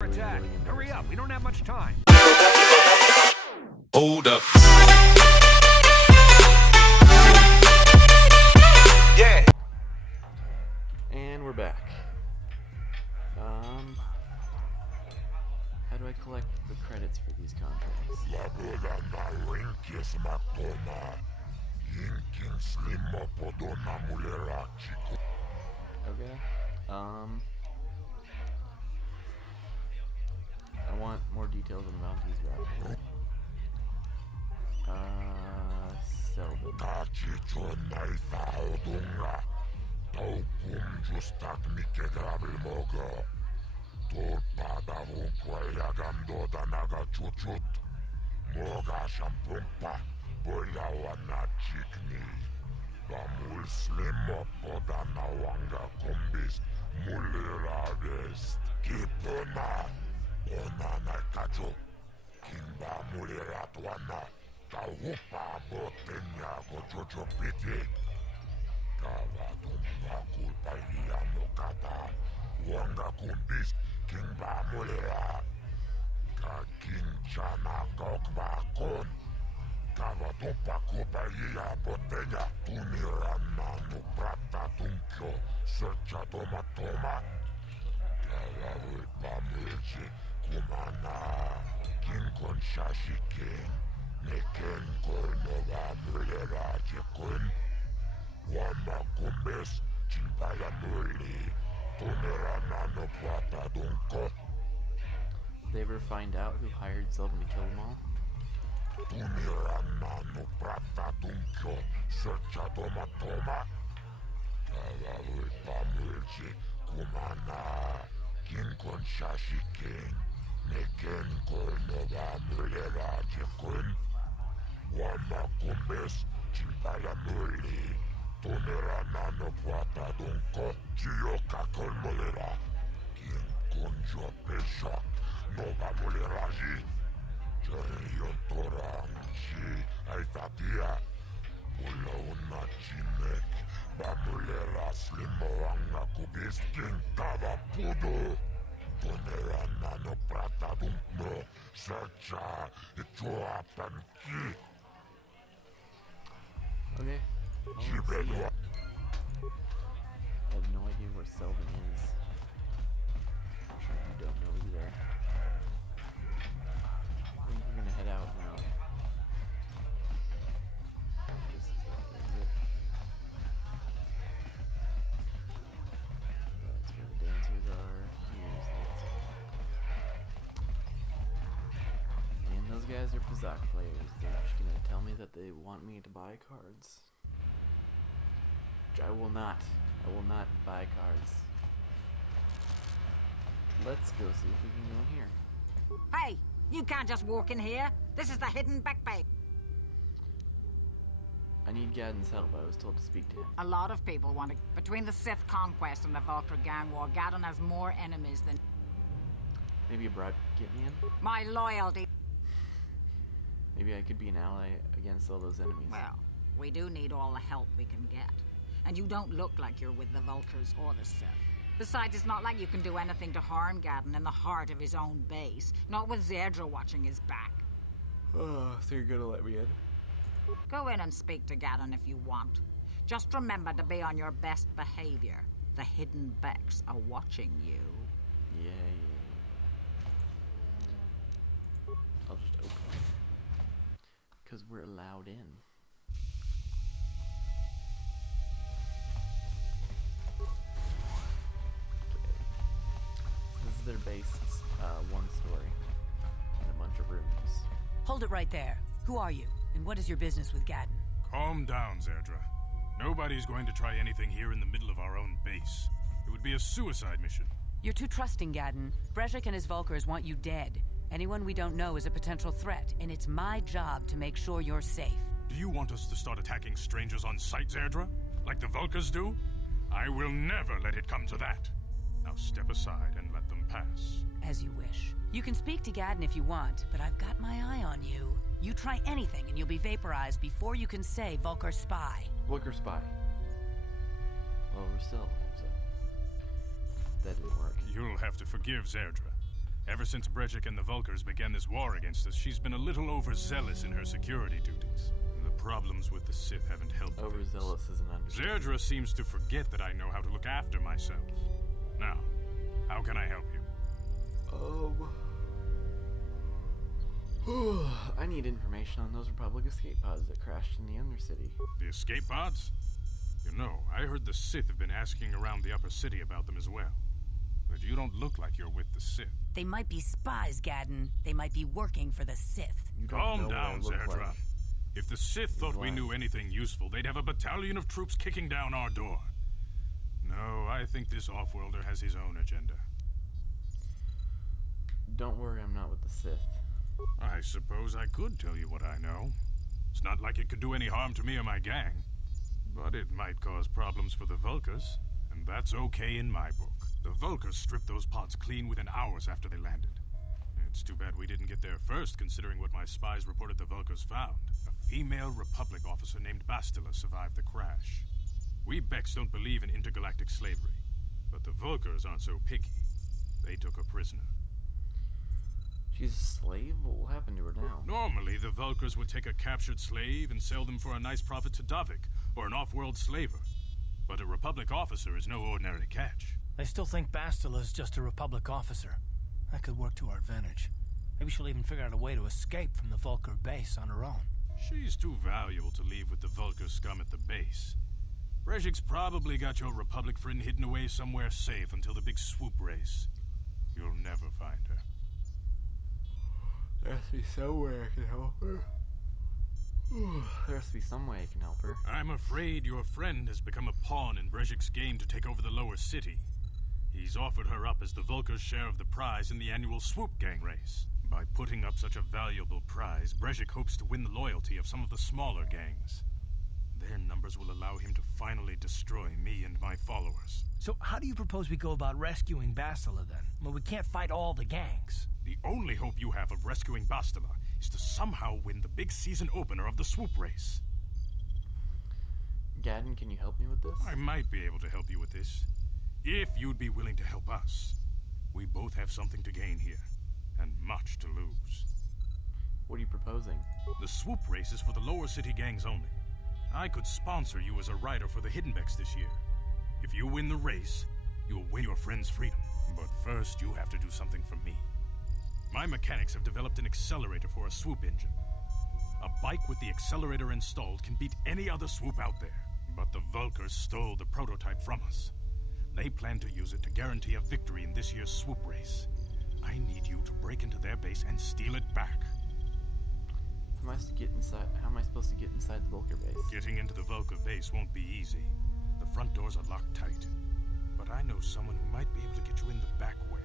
Attack! Hurry up, we don't have much time. Hold up. Yeah. And we're back. How do I collect the credits for these contracts? Okay. I want more details on the bounties route. Sell them. They ever find out who hired Sylvan to kill them all? Okay. Well, let's see. I have no idea where Selvin is. I'm sure you don't know either. I think we're gonna head out now. This is the exit. That's where the dancers are. Here's the exit. And those guys are Pazak players. They're just gonna tell me that they want me to buy cards. Which I will not. I will not buy cards. Let's go see if we can go in here. Hey, you can't just walk in here. This is the hidden back bay. I need Gadden's help. I was told to speak to him. A lot of people want to... Between the Sith conquest and the Vulture gang war, Gadden has more enemies than... Maybe a bribe could get me in? My loyalty. Maybe I could be an ally against all those enemies. Well, we do need all the help we can get. And you don't look like you're with the Vultures or the Sith. Besides, it's not like you can do anything to harm Gadden in the heart of his own base. Not with Zedra watching his back. Oh, so you're gonna let me in? Go in and speak to Gadden if you want. Just remember to be on your best behavior. The hidden Becks are watching you. Yeah. I'll just open it. Because we're allowed in. This is their base, one story, and a bunch of rooms. Hold it right there. Who are you, and what is your business with Gadden? Calm down, Zerdra. Nobody's going to try anything here in the middle of our own base. It would be a suicide mission. You're too trusting, Gadden. Brezhik and his Vulkars want you dead. Anyone we don't know is a potential threat, and it's my job to make sure you're safe. Do you want us to start attacking strangers on sight, Zerdra? Like the Vulkars do? I will never let it come to that. Now step aside and let them pass. As you wish. You can speak to Gadden if you want, but I've got my eye on you. You try anything and you'll be vaporized before you can say Vulkar spy. Vulkar spy. Well, we're still alive, so that didn't work. You'll have to forgive Zerdra. Ever since Brejik and the Vulkars began this war against us, she's been a little overzealous in her security duties. The problems with the Sith haven't helped. Overzealous is an understatement. Zerdra seems to forget that I know how to look after myself. Now, how can I help you? I need information on those Republic escape pods that crashed in the Undercity. The escape pods? You know, I heard the Sith have been asking around the upper city about them as well. But you don't look like you're with the Sith. They might be spies, Gadden. They might be working for the Sith. You don't Calm know down, what I look Zerdra. like. If the Sith thought we blind. knew anything useful, they'd have a battalion of troops kicking down our door. No, I think this off-worlder has his own agenda. Don't worry, I'm not with the Sith. I suppose I could tell you what I know. It's not like it could do any harm to me or my gang. But it might cause problems for the Vulkars, and that's okay in my book. The Vulkars stripped those pods clean within hours after they landed. It's too bad we didn't get there first, considering what my spies reported the Vulkars found. A female Republic officer named Bastila survived the crash. We Becks don't believe in intergalactic slavery, but the Vulkars aren't so picky. They took her prisoner. She's a slave? What will happen to her now? Normally, the Vulkars would take a captured slave and sell them for a nice profit to Davik, or an off-world slaver. But a Republic officer is no ordinary catch. I still think Bastila's just a Republic officer. That could work to our advantage. Maybe she'll even figure out a way to escape from the Vulkar base on her own. She's too valuable to leave with the Vulkar scum at the base. Brejik's probably got your Republic friend hidden away somewhere safe until the big Swoop race. You'll never find her. There has to be somewhere I can help her. There has to be some way I can help her. I'm afraid your friend has become a pawn in Brejik's game to take over the lower city. He's offered her up as the Vulkar's share of the prize in the annual Swoop gang race. By putting up such a valuable prize, Brejik hopes to win the loyalty of some of the smaller gangs. Their numbers will allow him to finally destroy me and my followers. So how do you propose we go about rescuing Bastila then? Well, we can't fight all the gangs. The only hope you have of rescuing Bastila is to somehow win the big season opener of the Swoop race. Gadden, can you help me with this? I might be able to help you with this, if you'd be willing to help us. We both have something to gain here, and much to lose. What are you proposing? The Swoop race is for the lower city gangs only. I could sponsor you as a rider for the Hiddenbecks this year. If you win the race, you'll win your friend's freedom. But first, you have to do something for me. My mechanics have developed an accelerator for a Swoop engine. A bike with the accelerator installed can beat any other Swoop out there. But the Vulkars stole the prototype from us. They plan to use it to guarantee a victory in this year's Swoop race. I need you to break into their base and steal it back. How am I supposed to get inside the Vulkar base? Getting into the Vulkar base won't be easy. The front doors are locked tight. But I know someone who might be able to get you in the back way.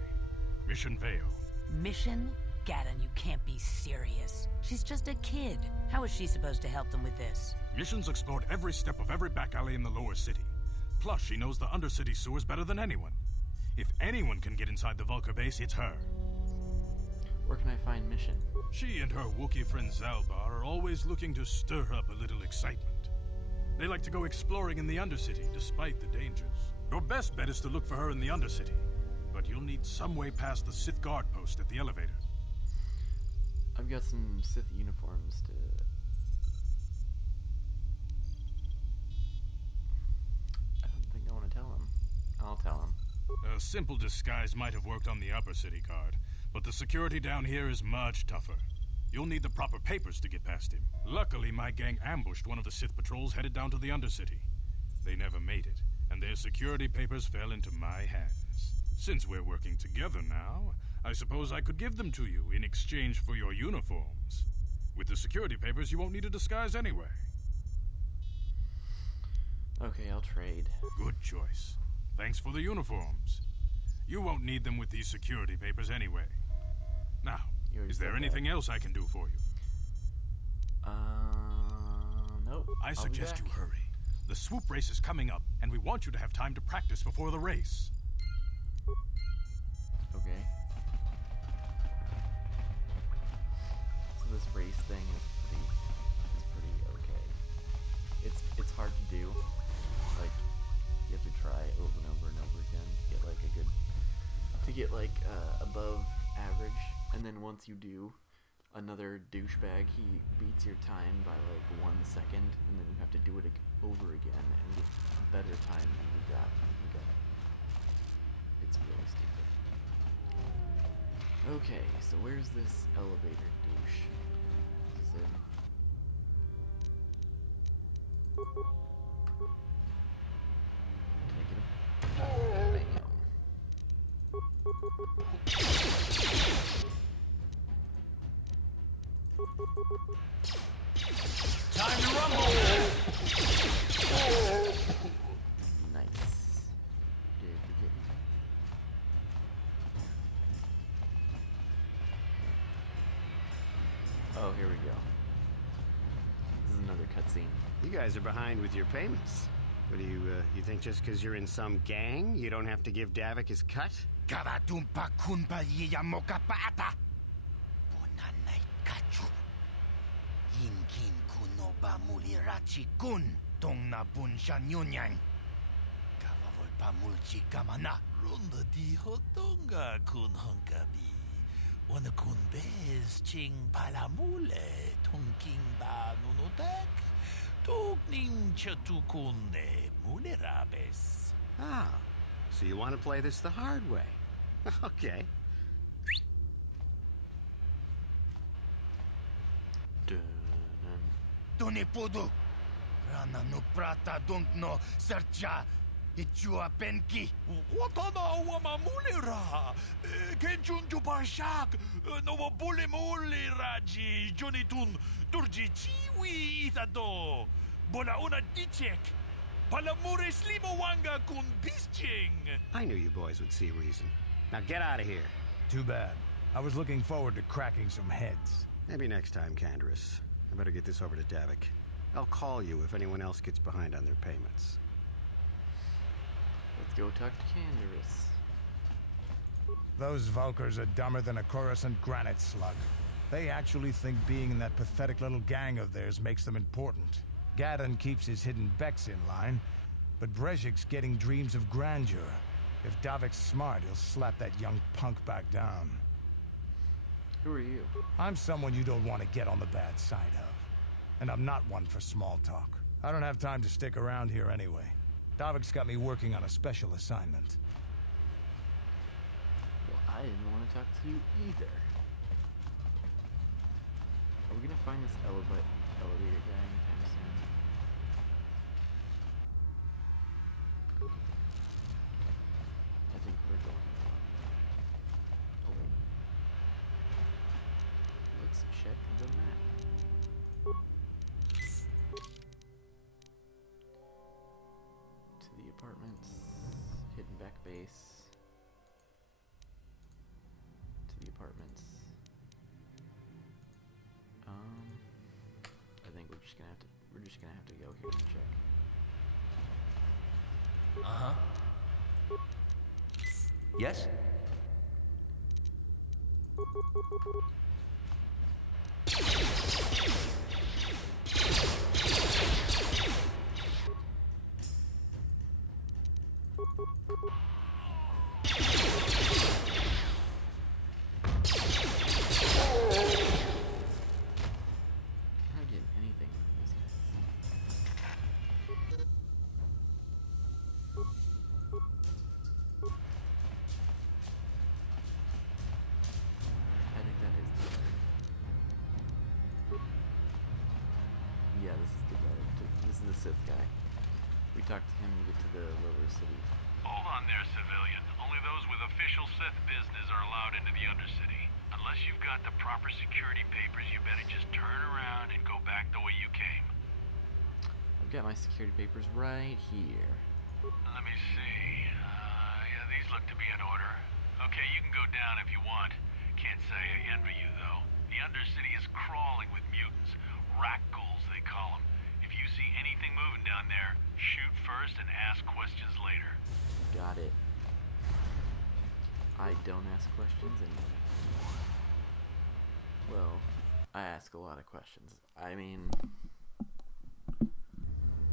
Mission Vale. Mission? Gadden, you can't be serious. She's just a kid. How is she supposed to help them with this? Mission's explored every step of every back alley in the lower city. Plus, she knows the undercity sewers better than anyone. If anyone can get inside the Vulkar base, it's her. Where can I find Mission? She and her Wookiee friend Zalbar are always looking to stir up a little excitement. They like to go exploring in the Undercity, despite the dangers. Your best bet is to look for her in the Undercity, but you'll need some way past the Sith guard post at the elevator. I've got some Sith uniforms to... I don't think I want to tell him. I'll tell him. A simple disguise might have worked on the Upper City guard, but the security down here is much tougher. You'll need the proper papers to get past him. Luckily, my gang ambushed one of the Sith patrols headed down to the Undercity. They never made it, and their security papers fell into my hands. Since we're working together now, I suppose I could give them to you in exchange for your uniforms. With the security papers, you won't need a disguise anyway. Okay, I'll trade. Good choice. Thanks for the uniforms. You won't need them with these security papers anyway. Now, is there anything else I can do for you? Nope. I suggest you hurry. The Swoop race is coming up, and we want you to have time to practice before the race. Okay. So this race thing is pretty okay. It's hard to do. Like, you have to try over and over and over again to get like above average And then once you do, another douchebag, he beats your time by like 1 second, and then you have to do it over again and get a better time than you got. It's really stupid. Okay, so where's this elevator douche? Is this him? Can I get him? Bam. Time to rumble! Nice. Did we get anything? Oh, here we go. This is another cutscene. You guys are behind with your payments. What do you think just because you're in some gang, you don't have to give Davik his cut? Karatumpa kunpa yiyamoka paata! Bonanay kachu. Yinkin kunoba mulirachi kun. Tong na bunshan yunyang. Kavavol mulchi kamana. Runda di hotonga kun honkabi. Wana kun bez ching palamule. Tongking ba nunutak. Tugning chatukune mulerabes. Ah, so you want to play this the hard way. Okay. Tunipudu. Rana no prata don't no sercha. Ichua penki. Watana wama mulera. Kenchunju parshak. Nova bule muleraji. Jonitun. Turji chiwi itado. Bola una dichek. Palamure slimo wanga kun bisching. I knew you boys would see reason. Now get out of here. Too bad. I was looking forward to cracking some heads. Maybe next time, Canderous. I better get this over to Davik. I'll call you if anyone else gets behind on their payments. Let's go talk to Canderous. Those Vulkars are dumber than a Coruscant granite slug. They actually think being in that pathetic little gang of theirs makes them important. Gadon keeps his hidden Becks in line, but Brezhik's getting dreams of grandeur. If Davik's smart, he'll slap that young punk back down. Who are you? I'm someone you don't want to get on the bad side of. And I'm not one for small talk. I don't have time to stick around here anyway. Davik's got me working on a special assignment. Well, I didn't want to talk to you either. Are we gonna find this elevator guy anytime soon? I think we're going. Oh wait. Let's check the map. To the apartments, hidden back base. To the apartments. I think we're just gonna have to go here and check. Uh-huh. Yes? I'm not getting anything from these guys. I think that is the guy. Yeah, this is the guy. This is the Sith guy. We talked to him to get to the lower city. Hold on there, civilian. Only those with official Sith business are allowed into the Undercity. Unless you've got the proper security papers, you better just turn around and go back the way you came. I've got my security papers right here. Let me see. Yeah, these look to be in order. Okay, you can go down if you want. Can't say I envy you, though. The Undercity is crawling with mutants. Rat ghouls, they call them. If you see anything moving down there, shoot first and ask questions later. Got it. I don't ask questions anymore. Well, I ask a lot of questions. I mean,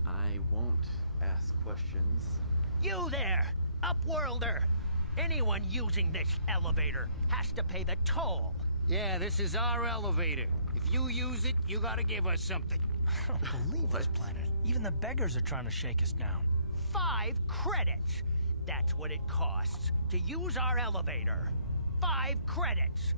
I won't ask questions. You there, Upworlder! Anyone using this elevator has to pay the toll. Yeah, this is our elevator. If you use it, you gotta give us something. I don't believe this planet. Even the beggars are trying to shake us down. 5 credits. That's what it costs to use our elevator. 5 credits.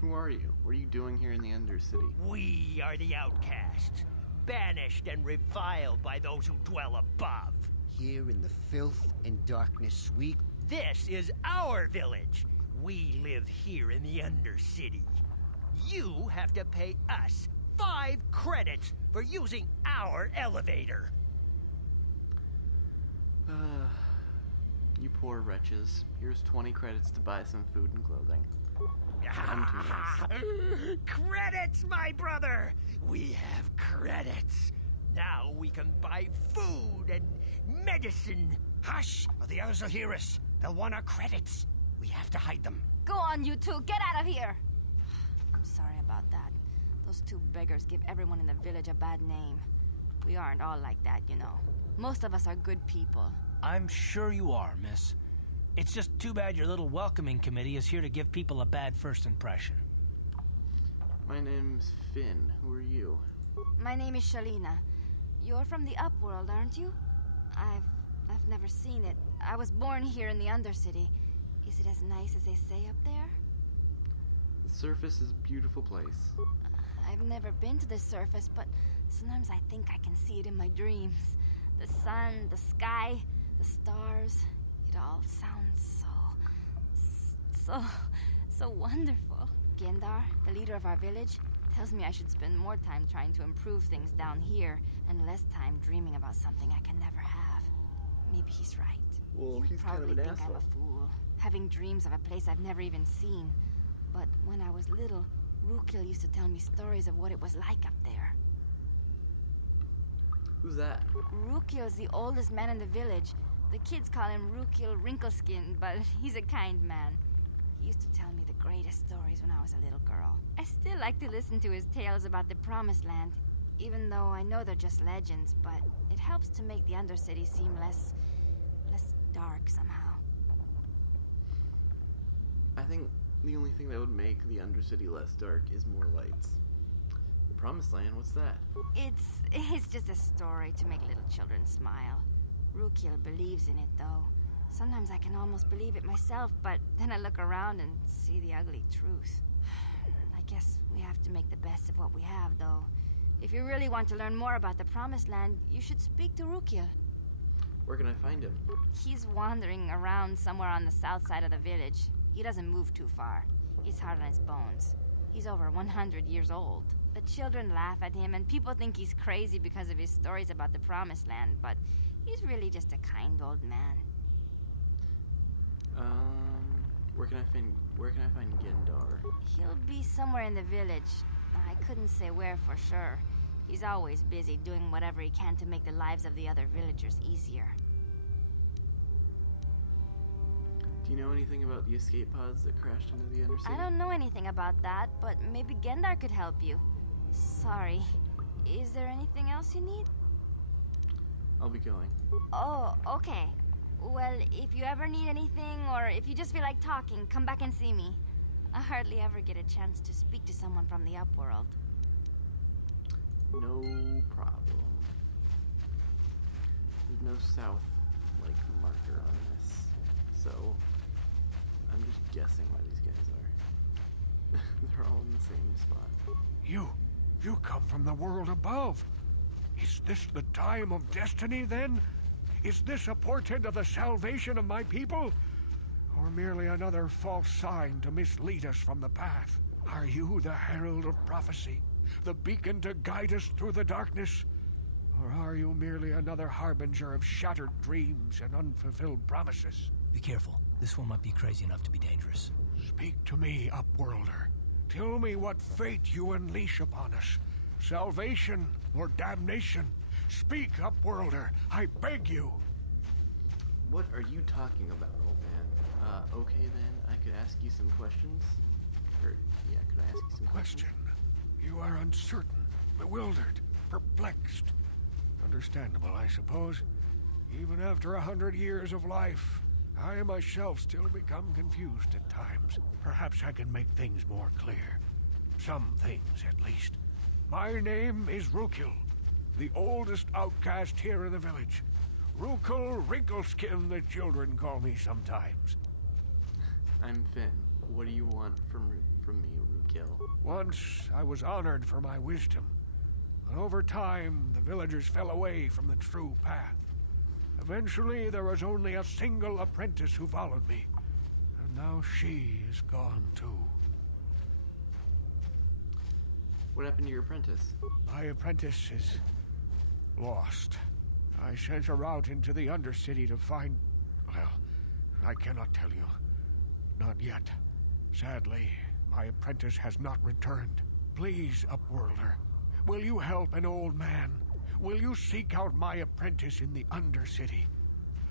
Who are you? What are you doing here in the Undercity? We are the outcasts, banished and reviled by those who dwell above. Here in the filth and darkness, This is our village. We live here in the Undercity. You have to pay us 5 credits for using our elevator. You poor wretches. Here's 20 credits to buy some food and clothing. I'm too nice. Credits, my brother! We have credits. Now we can buy food and medicine. Hush, or the others will hear us. They'll want our credits. We have to hide them. Go on, you two. Get out of here. I'm sorry about that. Those 2 beggars give everyone in the village a bad name. We aren't all like that, you know. Most of us are good people. I'm sure you are, miss. It's just too bad your little welcoming committee is here to give people a bad first impression. My name's Finn. Who are you? My name is Shalina. You're from the Upworld, aren't you? I've never seen it. I was born here in the Undercity. Is it as nice as they say up there? The surface is a beautiful place. I've never been to the surface, but sometimes I think I can see it in my dreams. The sun, the sky, the stars. It all sounds so wonderful. Gendar, the leader of our village, tells me I should spend more time trying to improve things down here and less time dreaming about something I can never have. Maybe he's right. Well, you he's kind of probably an think asshole. I'm a fool, having dreams of a place I've never even seen. But when I was little, Rukil used to tell me stories of what it was like up there. Who's that? Rukil's the oldest man in the village. The kids call him Rukil Wrinkleskin, but he's a kind man. He used to tell me the greatest stories when I was a little girl. I still like to listen to his tales about the Promised Land, even though I know they're just legends, but it helps to make the Undercity seem less dark somehow. I think the only thing that would make the Undercity less dark is more lights. The Promised Land, what's that? It's just a story to make little children smile. Rukil believes in it, though. Sometimes I can almost believe it myself, but then I look around and see the ugly truth. I guess we have to make the best of what we have, though. If you really want to learn more about the Promised Land, you should speak to Rukil. Where can I find him? He's wandering around somewhere on the south side of the village. He doesn't move too far. He's hard on his bones. He's over 100 years old. The children laugh at him, and people think he's crazy because of his stories about the Promised Land, but he's really just a kind old man. Where can I find Gendar? He'll be somewhere in the village. I couldn't say where for sure. He's always busy doing whatever he can to make the lives of the other villagers easier. Do you know anything about the escape pods that crashed into the Undercity? I don't know anything about that, but maybe Gendar could help you. Sorry. Is there anything else you need? I'll be going. Oh, okay. Well, if you ever need anything, or if you just feel like talking, come back and see me. I hardly ever get a chance to speak to someone from the Upworld. No problem. There's no south, marker on this. So, I'm just guessing why these guys are. They're all in the same spot. You come from the world above. Is this the time of destiny, then? Is this a portent of the salvation of my people? Or merely another false sign to mislead us from the path? Are you the herald of prophecy? The beacon to guide us through the darkness? Or are you merely another harbinger of shattered dreams and unfulfilled promises? Be careful. This one might be crazy enough to be dangerous. Speak to me, Upworlder. Tell me what fate you unleash upon us. Salvation or damnation? Speak, Upworlder. I beg you. What are you talking about, old man? Okay then, I could ask you some questions? Or, yeah, could I ask you some questions? You are uncertain, bewildered, perplexed. Understandable, I suppose. Even after 100 years of life, I myself still become confused at times. Perhaps I can make things more clear. Some things, at least. My name is Rukil, the oldest outcast here in the village. Rukil Wrinkleskin, the children call me sometimes. I'm Finn. What do you want from me, Rukil? Once I was honored for my wisdom, but over time the villagers fell away from the true path. Eventually there was only a single apprentice who followed me, and now she is gone too. What happened to your apprentice? My apprentice is lost. I sent her out into the Undercity to find... Well, I cannot tell you. Not yet. Sadly, my apprentice has not returned. Please, Upworlder, will you help an old man? Will you seek out my apprentice in the Undercity?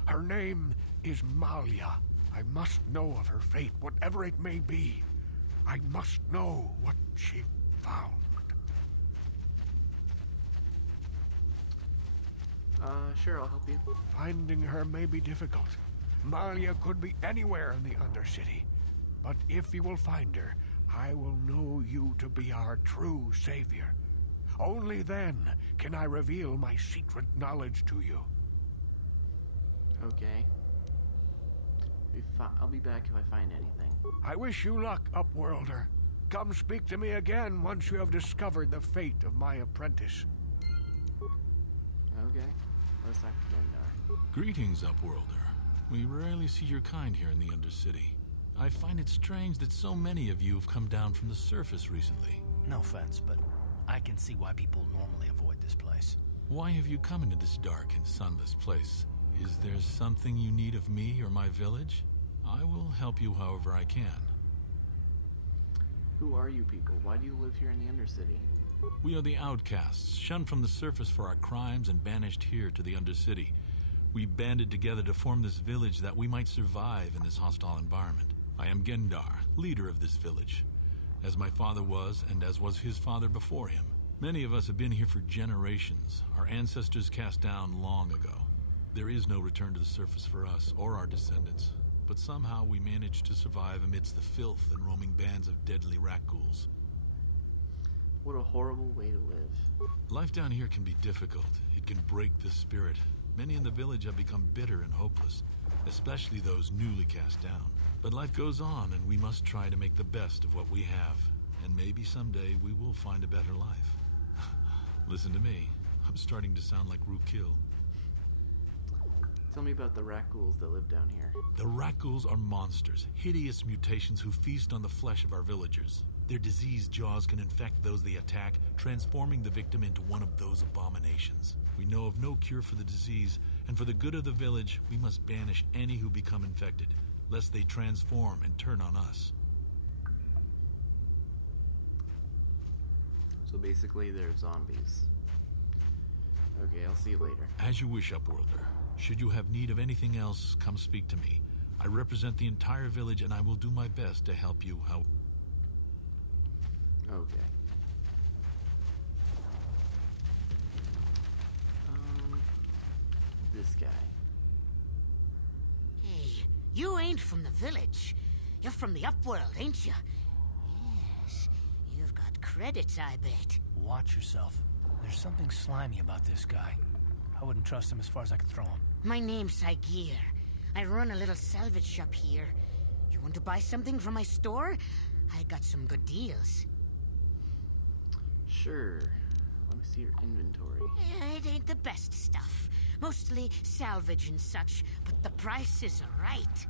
Her name is Malia. I must know of her fate, whatever it may be. I must know what she found. Sure, I'll help you. Finding her may be difficult. Malia could be anywhere in the Undercity. But if you will find her, I will know you to be our true savior. Only then can I reveal my secret knowledge to you. Okay. I'll be back if I find anything. I wish you luck, Upworlder. Come speak to me again once you have discovered the fate of my apprentice. Okay. Let's talk to Gendar. Greetings, Upworlder. We rarely see your kind here in the Undercity. I find it strange that so many of you have come down from the surface recently. No offense, but I can see why people normally avoid this place. Why have you come into this dark and sunless place? Is there something you need of me or my village? I will help you however I can. Who are you people? Why do you live here in the Undercity? We are the outcasts, shunned from the surface for our crimes and banished here to the Undercity. We banded together to form this village that we might survive in this hostile environment. I am Gendar, leader of this village, as my father was and as was his father before him. Many of us have been here for generations, our ancestors cast down long ago. There is no return to the surface for us or our descendants, but somehow we managed to survive amidst the filth and roaming bands of deadly rat ghouls. What a horrible way to live. Life down here can be difficult. It can break the spirit. Many in the village have become bitter and hopeless, especially those newly cast down. But life goes on, and we must try to make the best of what we have. And maybe someday we will find a better life. Listen to me. I'm starting to sound like Rukil. Tell me about the rat ghouls that live down here. The rat ghouls are monsters, hideous mutations who feast on the flesh of our villagers. Their diseased jaws can infect those they attack, transforming the victim into one of those abominations. We know of no cure for the disease, and for the good of the village, we must banish any who become infected, lest they transform and turn on us. So basically, they're zombies. Okay, I'll see you later. As you wish, Upworlder. Should you have need of anything else, come speak to me. I represent the entire village, and I will do my best to help you how... Okay. This guy. Hey, you ain't from the village. You're from the Upworld, ain't you? Yes, you've got credits, I bet. Watch yourself. There's something slimy about this guy. I wouldn't trust him as far as I could throw him. My name's Saigir. I run a little salvage shop here. You want to buy something from my store? I got some good deals. Sure. Let me see your inventory. It ain't the best stuff. Mostly salvage and such, but the prices are right.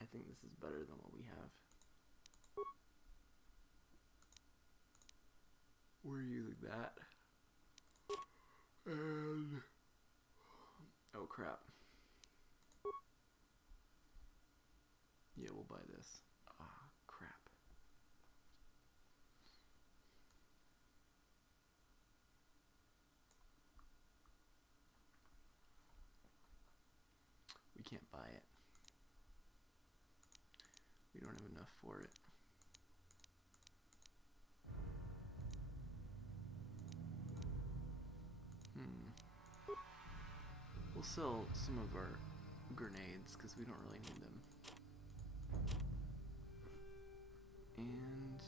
I think this is better than what we have. We're using that. And... oh crap. Yeah, we'll buy this. Ah, crap. We can't buy it. We don't have enough for it. sell some of our grenades because we don't really need them. And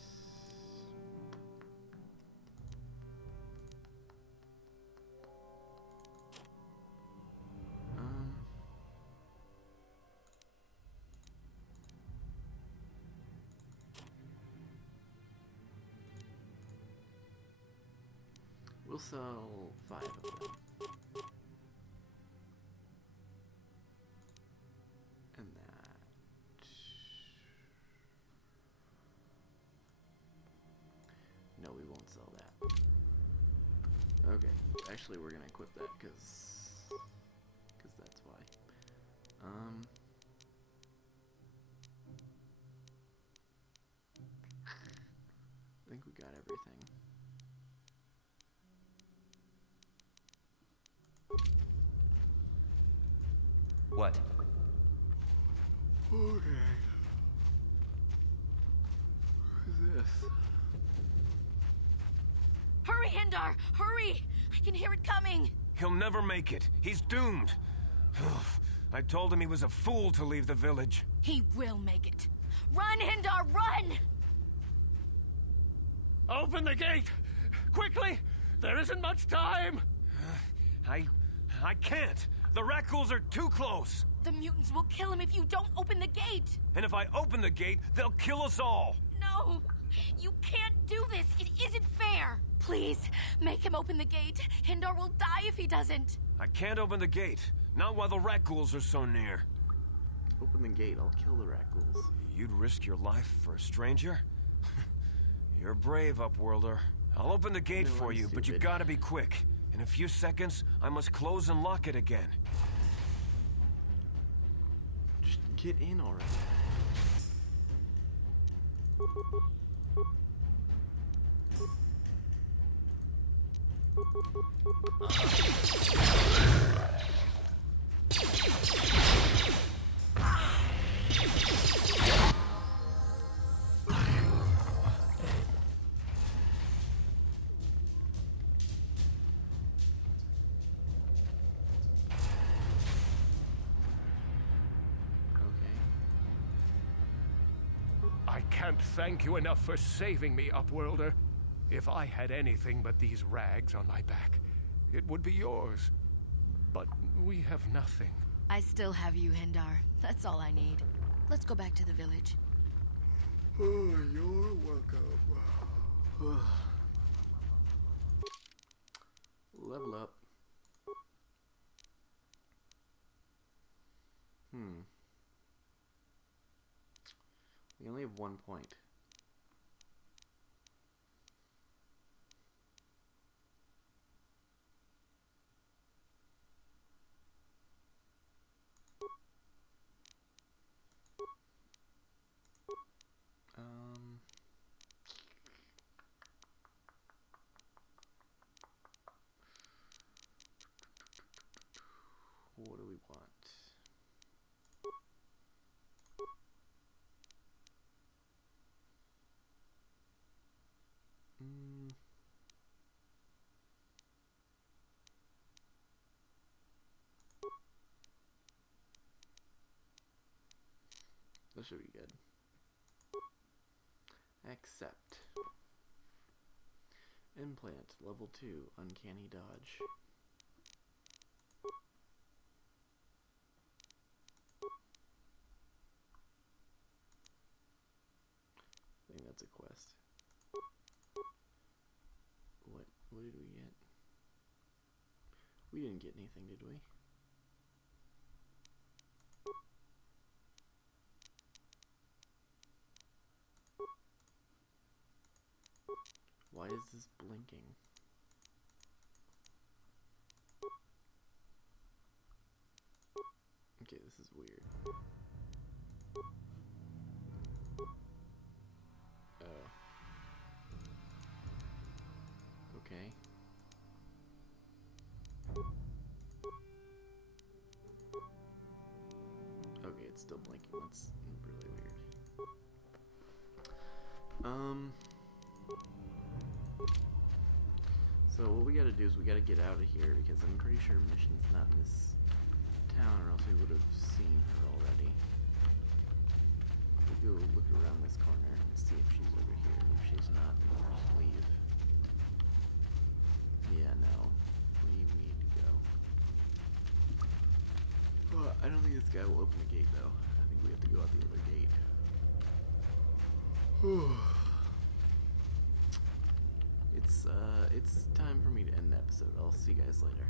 we'll sell 5 of them. And that. No, we won't sell that. Okay, actually we're gonna equip that because that's why. I think we got everything. What? Okay. Who's this? Hurry, Hindar! Hurry! I can hear it coming! He'll never make it. He's doomed. I told him he was a fool to leave the village. He will make it. Run, Hindar, run! Open the gate! Quickly! There isn't much time! I can't. The Rakghouls are too close. The mutants will kill him if you don't open the gate! And if I open the gate, they'll kill us all. No! You can't do this! It isn't fair! Please, make him open the gate. Hindar will die if he doesn't. I can't open the gate. Not while the Rakghouls are so near. Open the gate, I'll kill the Rakghouls. You'd risk your life for a stranger? You're brave, Upworlder. I'll open the gate for you, but you gotta be quick. In a few seconds, I must close and lock it again. Just get in already. I can't thank you enough for saving me, Upworlder. If I had anything but these rags on my back, it would be yours. But we have nothing. I still have you, Hindar. That's all I need. Let's go back to the village. Oh, you're welcome. Level up. We only have 1 point. What do we want? That should be good. Accept. Implant, level 2, uncanny dodge. I think that's a quest. What did we get? We didn't get anything, did we? Why is this blinking? Okay, this is weird. Oh. Okay. Okay, it's still blinking. That's really weird. So what we gotta do is we gotta get out of here because I'm pretty sure mission's not in this town, or else we would have seen her already. We'll go look around this corner and see if she's over here. If she's not, then we'll just leave. Yeah, no. We need to go. Well, I don't think this guy will open the gate, though. I think we have to go out the other gate. It's time for me to end the episode. I'll see you guys later.